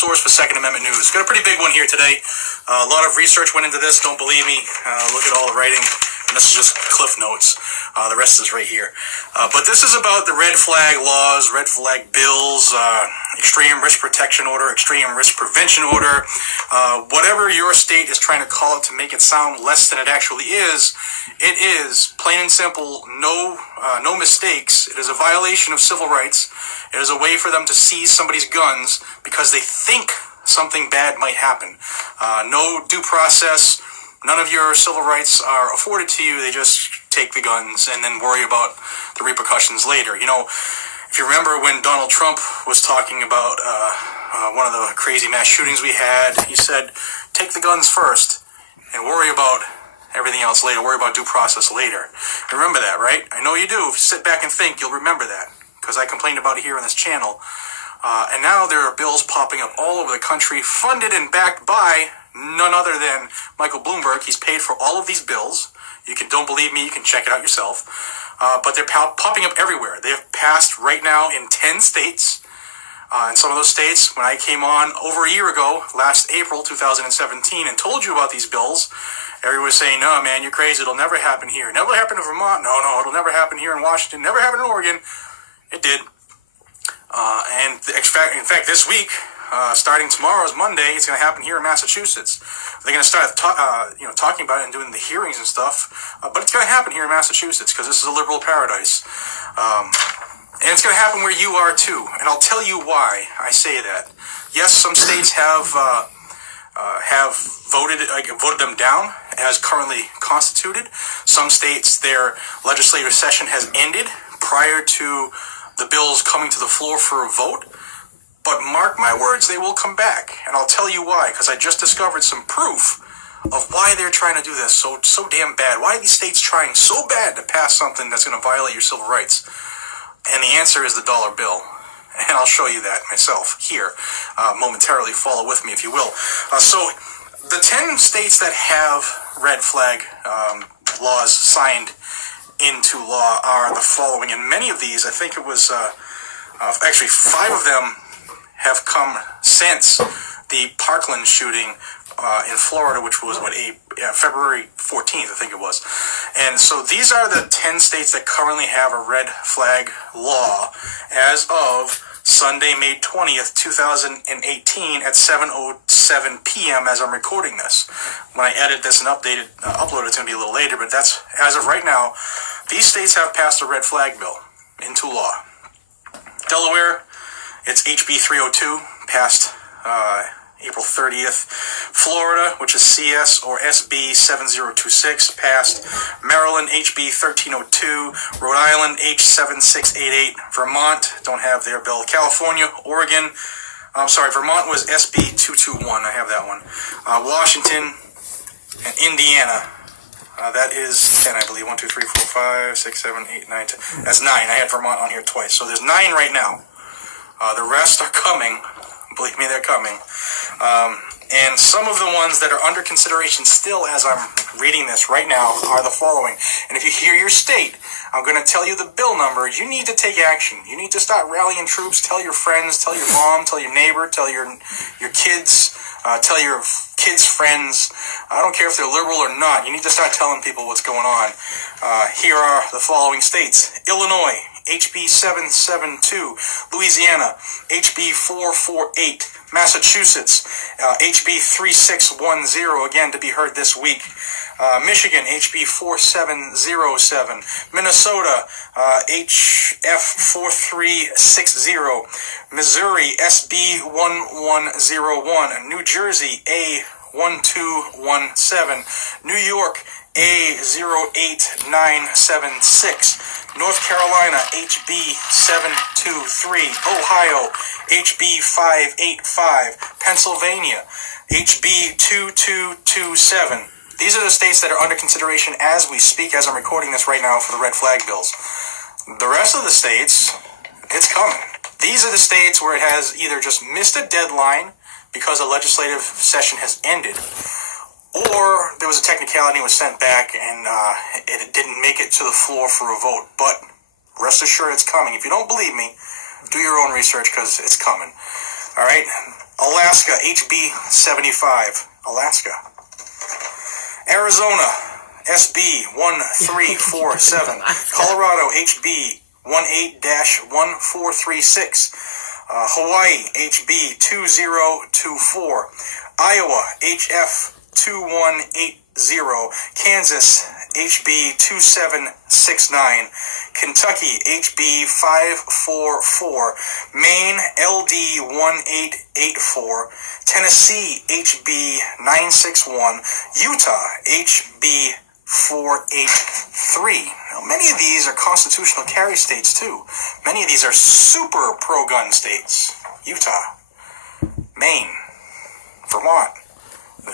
source for Second Amendment news. Got a pretty big one here today. A lot of research went into this. Don't believe me. Look at all the writing. And this is just cliff notes. The rest is right here. But this is about the red flag laws, red flag bills, extreme risk protection order, extreme risk prevention order. Whatever your state is trying to call it to make it sound less than it actually is, it is, plain and simple, no mistakes. It is a violation of civil rights. It is a way for them to seize somebody's guns because they think something bad might happen. No due process. None of your civil rights are afforded to you. They just take the guns and then worry about the repercussions later. You know, if you remember when Donald Trump was talking about one of the crazy mass shootings we had, he said, take the guns first and worry about everything else later. Worry about due process later. Remember that, right? I know you do. If you sit back and think, you'll remember that because I complained about it here on this channel. And now there are bills popping up all over the country, funded and backed by none other than Michael Bloomberg. He's paid for all of these bills. Don't believe me, you can check it out yourself. But they're popping up everywhere. They've passed right now in 10 states. In some of those states, when I came on over a year ago, last April 2017, and told you about these bills, everyone was saying, no, man, you're crazy. It'll never happen here. Never happen in Vermont. No, it'll never happen here in Washington. Never happen in Oregon. It did. And in fact, this week, starting tomorrow is Monday, it's going to happen here in Massachusetts. They're going to start talking about it and doing the hearings and stuff. But it's going to happen here in Massachusetts because this is a liberal paradise. And it's going to happen where you are too. And I'll tell you why I say that. Yes, some states have voted them down as currently constituted. Some states, their legislative session has ended prior to the bills coming to the floor for a vote. But mark my words, they will come back. And I'll tell you why, because I just discovered some proof of why they're trying to do this so damn bad. Why are these states trying so bad to pass something that's going to violate your civil rights? And the answer is the dollar bill. And I'll show you that myself here momentarily. Follow with me, if you will. So the 10 states that have red flag laws signed into law are the following. And many of these, I think it was actually 5 of them have come since the Parkland shooting in Florida, which was February 14th, I think it was. And so these are the 10 states that currently have a red flag law as of Sunday, May 20th, 2018 at 7:07 p.m. as I'm recording this. When I edit this and upload it, it's going to be a little later, but that's as of right now. These states have passed a red flag bill into law. Delaware, it's HB 302, passed April 30th. Florida, which is CS or SB 7026, passed. Maryland, HB 1302. Rhode Island, H7688. Vermont, don't have their bill. California, Oregon, Vermont was SB 221. I have that one. Washington and Indiana. That is 10, I believe. 1, 2, 3, 4, 5, 6, 7, 8, 9, 10. That's 9. I had Vermont on here twice. So there's 9 right now. The rest are coming. Believe me, they're coming. And some of the ones that are under consideration still as I'm reading this right now are the following. And if you hear your state, I'm going to tell you the bill number. You need to take action. You need to start rallying troops. Tell your friends, tell your mom, tell your neighbor, tell your kids, tell your kids' friends. I don't care if they're liberal or not. You need to start telling people what's going on. Here are the following states. Illinois, HB 772, Louisiana, HB 448, Massachusetts, HB 3610, again to be heard this week, Michigan, HB 4707, Minnesota, HF 4360, Missouri, SB 1101, New Jersey, A 1217, New York, A08976, North Carolina, HB 723, Ohio, HB 585, Pennsylvania, HB 2227. These are the states that are under consideration as we speak, as I'm recording this right now for the red flag bills. The rest of the states, it's coming. These are the states where it has either just missed a deadline because a legislative session has ended, or there was a technicality and was sent back and it didn't make it to the floor for a vote. But rest assured it's coming. If you don't believe me, do your own research because it's coming. All right? Alaska, HB 75, Alaska. Arizona, SB 1347. Colorado, HB 18-1436. Hawaii, HB 2024. Iowa, HF 2180. Kansas, HB 2769. Kentucky, HB 544. Maine, LD 1884. Tennessee, HB 961. Utah, HB 483. Now, many of these are constitutional carry states, too. Many of these are super pro-gun states. Utah, Maine, Vermont.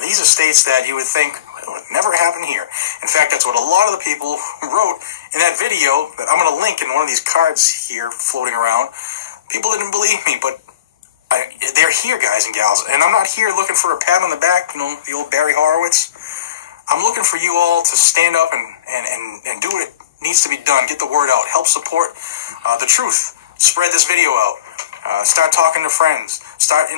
These are states that you would think would never happen here. In fact, that's what a lot of the people wrote in that video that I'm going to link in one of these cards here floating around. People didn't believe me, but they're here, guys and gals. And I'm not here looking for a pat on the back, the old Barry Horowitz. I'm looking for you all to stand up and do what needs to be done. Get the word out. Help support the truth. Spread this video out. Start talking to friends. Start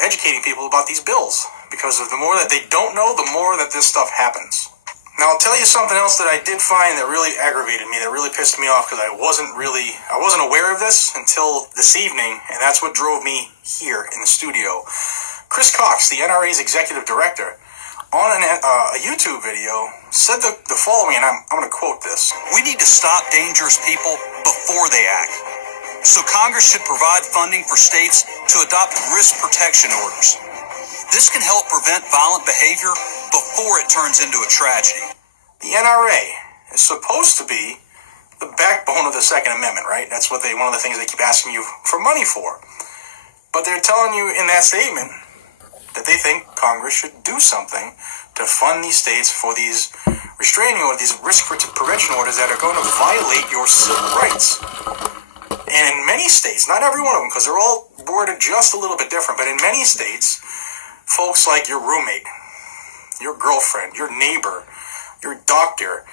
educating people about these bills. Because the more that they don't know, the more that this stuff happens. Now, I'll tell you something else that I did find that really aggravated me, that really pissed me off, because I wasn't aware of this until this evening, and that's what drove me here in the studio. Chris Cox, the NRA's executive director, on a YouTube video, said the following, and I'm going to quote this. We need to stop dangerous people before they act. So Congress should provide funding for states to adopt risk protection orders. This can help prevent violent behavior before it turns into a tragedy. The NRA is supposed to be the backbone of the Second Amendment, right? That's what one of the things they keep asking you for money for. But they're telling you in that statement that they think Congress should do something to fund these states for these restraining orders, these risk prevention orders that are going to violate your civil rights. And in many states, not every one of them, because they're all worded just a little bit different, but in many states, folks like your roommate, your girlfriend, your neighbor, your doctor,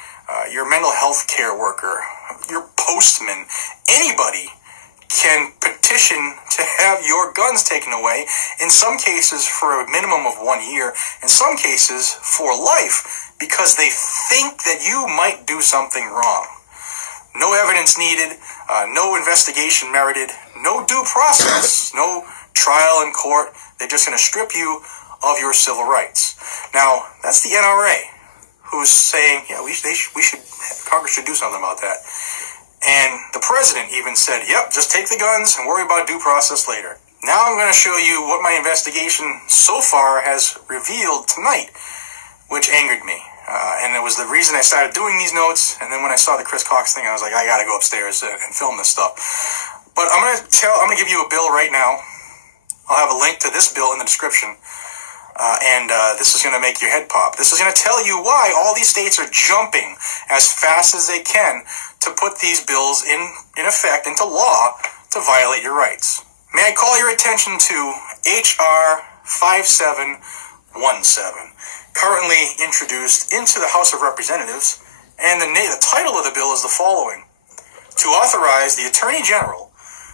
your mental health care worker, your postman, anybody can petition to have your guns taken away, in some cases for a minimum of 1 year, in some cases for life, because they think that you might do something wrong. No evidence needed, no investigation merited, no due process, no trial in court. They're just going to strip you of your civil rights. Now, that's the NRA who's saying, yeah, Congress should do something about that. And the president even said, yep, just take the guns and worry about due process later. Now I'm going to show you what my investigation so far has revealed tonight, which angered me. And it was the reason I started doing these notes. And then when I saw the Chris Cox thing, I was like, I got to go upstairs and film this stuff. But I'm going to give you a bill right now. I'll have a link to this bill in the description. And this is going to make your head pop. This is going to tell you why all these states are jumping as fast as they can to put these bills in effect into law to violate your rights. May I call your attention to H.R. 5717, currently introduced into the House of Representatives, and the title of the bill is the following: to authorize the Attorney General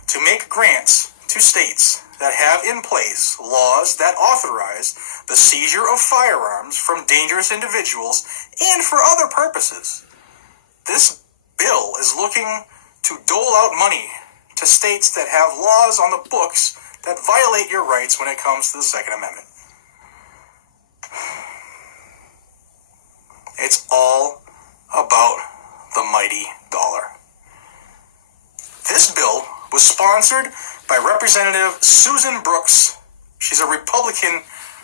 to make grants to states that have in place laws that authorize the seizure of firearms from dangerous individuals and for other purposes. This bill is looking to dole out money to states that have laws on the books that violate your rights when it comes to the Second Amendment. It's all about the mighty dollar. This bill was sponsored by Representative Susan Brooks. She's a Republican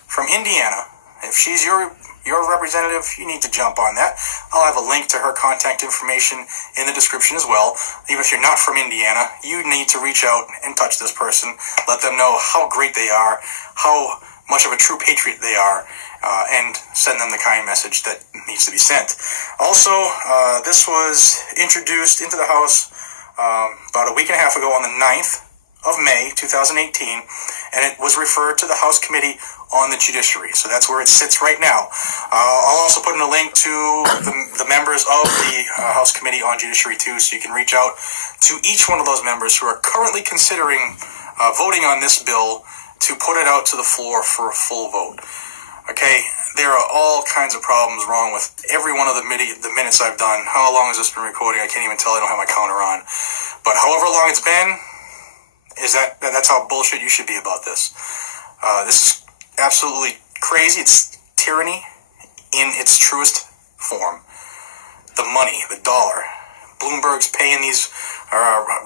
from Indiana. If she's your representative, you need to jump on that. I'll have a link to her contact information in the description as well. Even if you're not from Indiana, you need to reach out and touch this person. Let them know how great they are, how much of a true patriot they are, and send them the kind message that needs to be sent. Also, this was introduced into the House about a week and a half ago on the 9th of May, 2018, and it was referred to the House Committee on the Judiciary. So that's where it sits right now. I'll also put in a link to the members of the House Committee on Judiciary too, so you can reach out to each one of those members who are currently considering voting on this bill to put it out to the floor for a full vote. Okay, there are all kinds of problems wrong with every one of the minutes I've done. How long has this been recording? I can't even tell. I don't have my counter on. But however long it's been, that's how bullshit you should be about this. This is absolutely crazy. It's tyranny in its truest form. The money, the dollar. Bloomberg's paying these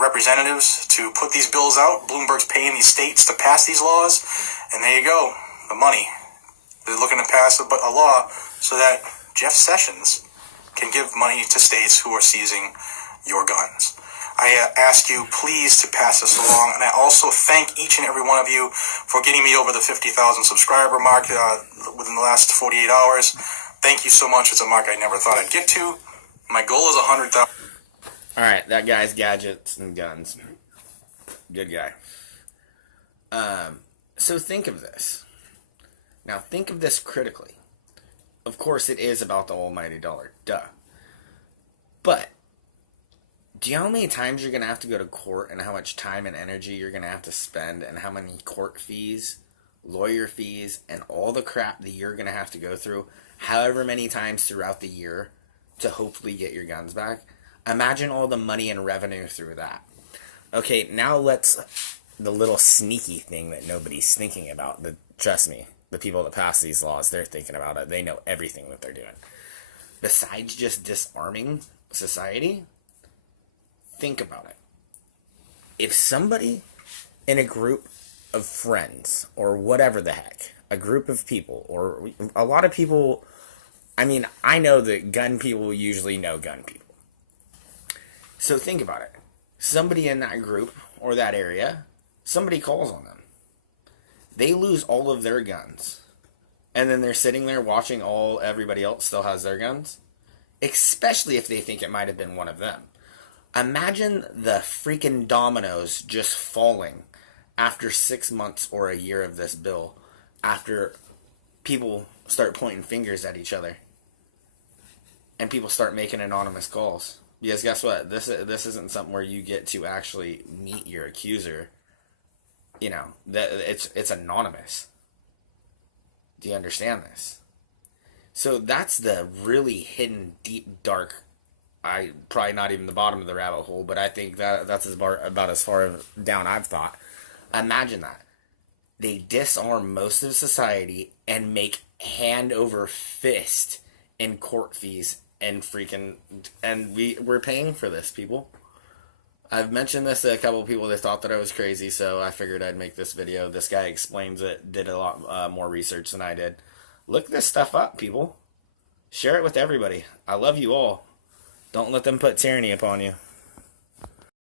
representatives to put these bills out. Bloomberg's paying these states to pass these laws. And there you go, the money. They're looking to pass a law so that Jeff Sessions can give money to states who are seizing your guns. I ask you, please, to pass this along, and I also thank each and every one of you for getting me over the 50,000 subscriber mark within the last 48 hours. Thank you so much. It's a mark I never thought I'd get to. My goal is 100,000. All right, that guy's gadgets and guns. Good guy. So think of this. Now think of this critically. Of course, it is about the almighty dollar. Duh. But do you know how many times you're going to have to go to court and how much time and energy you're going to have to spend and how many court fees, lawyer fees, and all the crap that you're going to have to go through however many times throughout the year to hopefully get your guns back? Imagine all the money and revenue through that. Okay, now let's... the little sneaky thing that nobody's thinking about. Trust me, the people that pass these laws, they're thinking about it. They know everything that they're doing. Besides just disarming society, think about it. If somebody in a group of friends, or whatever the heck, a group of people, or a lot of people... I mean, I know that gun people usually know gun people. So think about it. Somebody in that group or that area, somebody calls on them. They lose all of their guns. And then they're sitting there watching everybody else still has their guns. Especially if they think it might have been one of them. Imagine the freaking dominoes just falling after 6 months or a year of this bill. After people start pointing fingers at each other. And people start making anonymous calls. Because guess what? This isn't something where you get to actually meet your accuser. You know, that it's anonymous. Do you understand this? So that's the really hidden, deep, dark... probably not even the bottom of the rabbit hole, but I think that's about as far down I've thought. Imagine that. They disarm most of society and make hand over fist in court fees and we're paying for this, people. I've mentioned this to a couple of people that thought that I was crazy, so I figured I'd make this video. This guy explains it, did a lot more research than I did. Look this stuff up, people. Share it with everybody. I love you all. Don't let them put tyranny upon you.